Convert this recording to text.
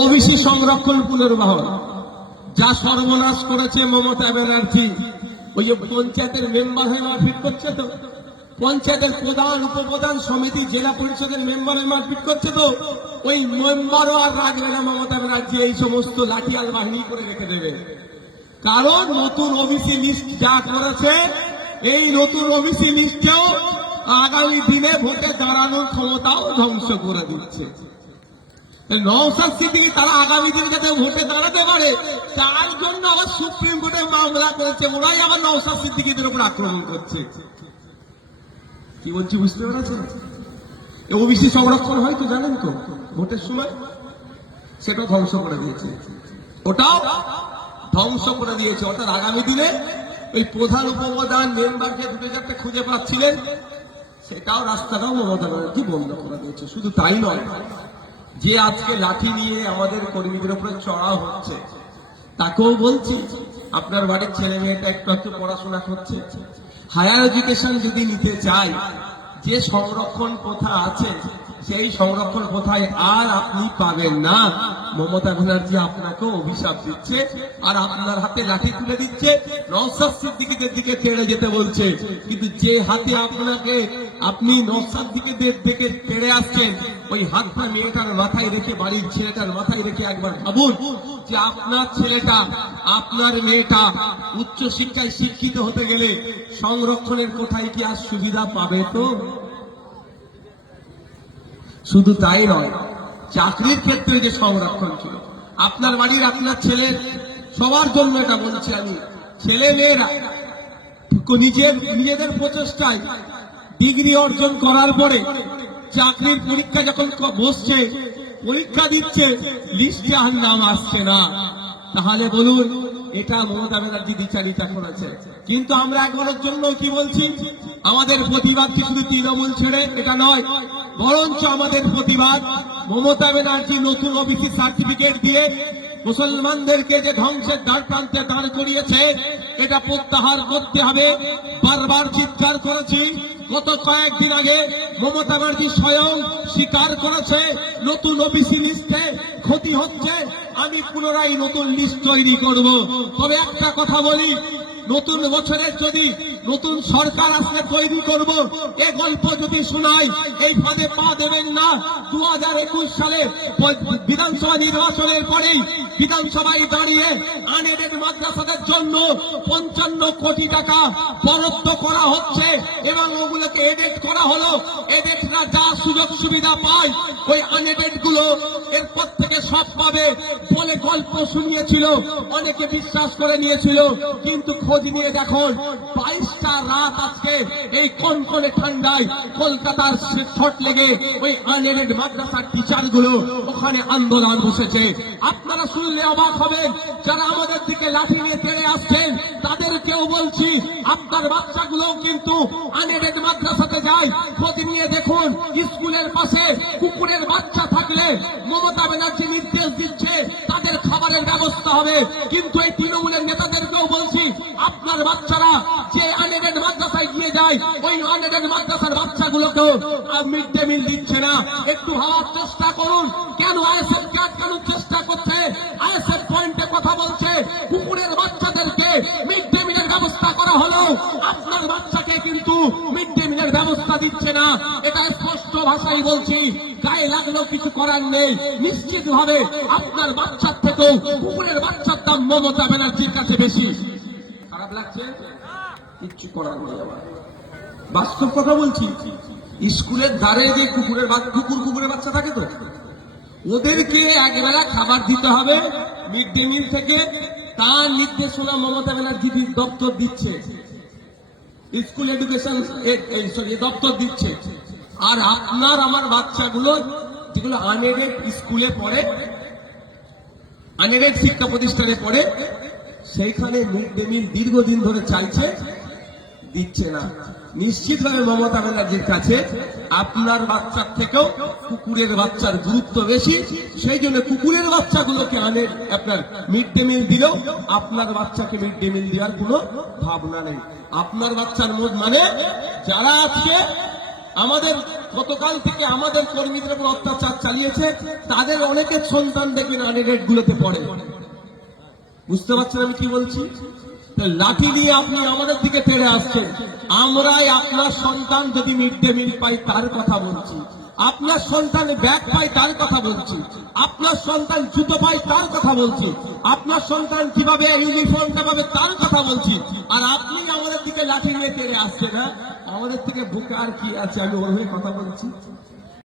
OBC সংরক্ষণ পুনর্বহাল যা সর্বনাশ করেছে মমতা ব্যানার্জি। ওই যে পঞ্চায়েতের মেম্বার হয়ে মারপিট করছে তো, পঞ্চায়েতের প্রধান উপপ্রধান সমিতি জেলা পরিষদের মেম্বারের মারপিট করছে তো, ওই মেম্বারও আর রাখবে না মমতা ব্যানার্জি, এই সমস্ত লাঠিয়াল বাহিনী করে রেখে দেবে। কারণ নতুন ওবিসি লিস্ট যা করেছে, এই নতুন ওবিসি লিস্টেও আগামী দিনে ভোটে দাঁড়ানোর ক্ষমতাও ধ্বংস করে দিচ্ছে। নওশাদ সিদ্দিকী তারা আগামী দিনে যাতে ভোটে দাঁড়াতে পারে তার জন্য আবার সুপ্রিম কোর্টে মামলা করেছে, ওরাই আবার নওশাদ সিদ্দিকীদের উপর আক্রমণ করছে। কি বলছি বুঝতে পেরেছেন? ওবিসি সংরক্ষণ হয় তো জানেন তো, ভোটের সময় সেটাও ধ্বংস করে দিয়েছে, ওটাও ধ্বংস করে দিয়েছে। অর্থাৎ আগামী দিনে ওই প্রধান উপপ্রধান মেম্বারকে দুটো চারটে খুঁজে পাচ্ছিলেন, সেটাও রাস্তাটাও মমতা ব্যানার্জি বন্ধ করে দিয়েছে। শুধু তাই নয়, যে আজকে লাঠি নিয়ে আমাদের কর্মীদের উপরে চড়া হচ্ছে তাকেও বলছি, আপনার বাড়ির ছেলে মেয়েটা একটু একটু পড়াশোনা করছে, হায়ার এডুকেশন যদি নিতে চায়, যে সংরক্ষণ প্রথা আছে সেই সংরক্ষণ প্রথায় আর আপনি পাবেন না। মমতা ব্যানার্জি আপনাকেও অভিশাপ দিচ্ছে আর আপনার হাতে লাঠি তুলে দিচ্ছে, নওশাদ সিদ্দিকীদের দিকে তেড়ে যেতে বলছে। কিন্তু যে হাতে আপনাকে আপনি নওশাদ সিদ্দিকীদের দিকে তেড়ে আসছেন, ওই হাতটা মেয়েটার মাথায় রেখে, বাড়ির ছেলেটার মাথায় রেখে একবার ভাবুন যে আপনার ছেলেটা, আপনার মেয়েটা উচ্চ শিক্ষায় শিক্ষিত হতে গেলে সংরক্ষণের কোথায় কি আর সুবিধা পাবে? তো শুধু তাই নয়, চাকরির ক্ষেত্রে যে সংরক্ষণ ছিল, আপনার বাড়ির আপনার ছেলের, সবার জন্য এটা বলছি আমি, ছেলে মেয়েরা নিজেদের প্রচেষ্টায় ডিগ্রি অর্জন করার পরে চাকরির পরীক্ষা যখন বসছে, পরীক্ষা দিচ্ছে, লিস্টে আর নাম আসছে না, তাহলে বলুন এটা মমতা ব্যানার্জি দ্বিচারিতা করেছে। কিন্তু আমরা একবারের জন্য কি বলছি, আমাদের প্রতিবাদ কি শুধু তৃণমূল ছেড়ে এটা নয়, বরঞ্চ আমাদের প্রতিবাদ মমতা ব্যানার্জি নতুন ওবিসি সার্টিফিকেট দিয়ে মুসলমানদেরকে যে ধ্বংসের দ্বার প্রান্তে দাঁড় করিয়েছে, এটা প্রত্যাহার করতে হবে। বারবার চিৎকার করেছি, গত কয়েকদিন আগে মমতা ব্যানার্জি স্বয়ং স্বীকার করেছে নতুন ওবিসি লিস্টে ক্ষতি হচ্ছে, আমি পুনরায় নতুন লিস্ট তৈরি করব। তবে একটা কথা বলি, নতুন বছরের যদি নতুন সরকার আসলে তৈরি করব, এ গল্প যদি শোনাই এই ফাঁদে পা দেবেন না। 2021 সালে বিধানসভা নির্বাচনের পরেই বিধানসভায় দাঁড়িয়ে আনএডেড মাদ্রাসাদের জন্য 55 কোটি টাকা বরাদ্দ করা হচ্ছে এবং ওগুলোকে এডেড করা হলো। এডেডরা যা সুযোগ সুবিধা পায় ওই আনএডেড গুলো এরপর থেকে সব পাবে বলে গল্প শুনিয়েছিল, অনেকে বিশ্বাস করে নিয়েছিল। কিন্তু খোঁজ নিয়ে দেখুন, 22টা রাত আজকে এই কনকনে ঠান্ডায় কলকাতার শর্ট লেগে ওই আনএডেড মাদ্রাসার টিচার গুলো ওখানে আন্দোলন বসেছে। আপনারা শুনলে অবাক হবেন, যারা আমাদের দিকে লাঠি নিয়ে তেড়ে আসছেন তাদেরকেও বলছি, আপনার বাচ্চাগুলো কিন্তু আনএডেড মাদ্রাসাতে যায়, খোঁজ নিয়ে দেখুন। স্কুলের পাশে কুকুরের বাচ্চা থাকলে মমতা ব্যানার্জি নির্দেশ দিচ্ছে তাদের খাবারের ব্যবস্থা হবে। কিন্তু এই তৃণমূলের নেতাদেরকেও বলছি, আপনার বাচ্চারা যে আনএডেড মাদ্রাসায় গিয়ে যায়, ওই আনএডেড মাদ্রাসার বাচ্চাগুলোকেও মিড ডে মিল দিচ্ছে না। একটু ভাবার চেষ্টা করুন, কেন আইএসএফ কে আটকানোর চেষ্টা করছে? আইএসএফ পয়েন্টে কথা বলছে, কুকুরের বাচ্চাদেরকে মিড ডে মিলের ব্যবস্থা করা হলো, আপনার বাচ্চাকে কিন্তু মিড ডে মিলের ব্যবস্থা দিচ্ছে না। এটা স্পষ্ট ভাষায় বলছি, গায়ে লাগলেও কিছু করার নেই। নিশ্চিত ভাবে আপনার বাচ্চার থেকেও কুকুরের বাচ্চার দাম মমতা ব্যানার্জির কাছে বেশি। খারাপ লাগছে? কিচ্ছু করার নেই। আবার বাস্তব কথা বলছি, স্কুলের ধারে যে কুকুরের বাচ্চা থাকে তো, ওদেরকে একবেলা খাবার দিতে হবে মিড ডে মিল থেকে, তার নির্দেশনা মমতা ব্যানার্জি দপ্তর দিচ্ছে, স্কুল এডুকেশন দপ্তর দিচ্ছে। আর আপনার আমার বাচ্চাগুলো যেগুলো আনএডেড স্কুলে পড়ে, আনএডেড শিক্ষা প্রতিষ্ঠানে পড়ে, সেইখানে মিড ডে মিল দীর্ঘদিন ধরে চাইছে, দিচ্ছে না। নিশ্চিতভাবে মমতা ব্যানার্জির কাছে আপনার বাচ্চার থেকেও কুকুরের বাচ্চার গুরুত্ব বেশি। সেই জন্য কুকুরের বাচ্চাগুলোকে আপনার মিড ডে মিল দিলেও আপনার বাচ্চাকে মিড ডে মিল দেওয়ার কোনো ভাবনা নেই। আপনার বাচ্চার মানে যারা আজকে আমাদের গতকাল থেকে আমাদের কর্মীদের উপর অত্যাচার চালিয়েছে, তাদের অনেকের সন্তান দেখবেন আনএডেড গুলোতে পড়ে। বুঝতে পারছেন আমি কি বলছি? তো লাঠি দিয়ে আপনি আমাদের দিকে তেড়ে আসছেন। আমরাই আপনার সন্তান যদি মিড ডে মিল পাই তার কথা বলছি, আপনার সন্তান ব্যাগ পাই তার কথা বলছি, আপনার সন্তান জুতো পাই তার কথা বলছি, আপনার সন্তান কিভাবে ইউনিফর্মটা পাবে তার কথা বলছি। আর আপনি আমাদের দিকে লাঠি নিয়ে তেড়ে আসছেন। না, আমাদের থেকে বুকে আর কি আছে? আমি ওর হয়ে কথা বলছি।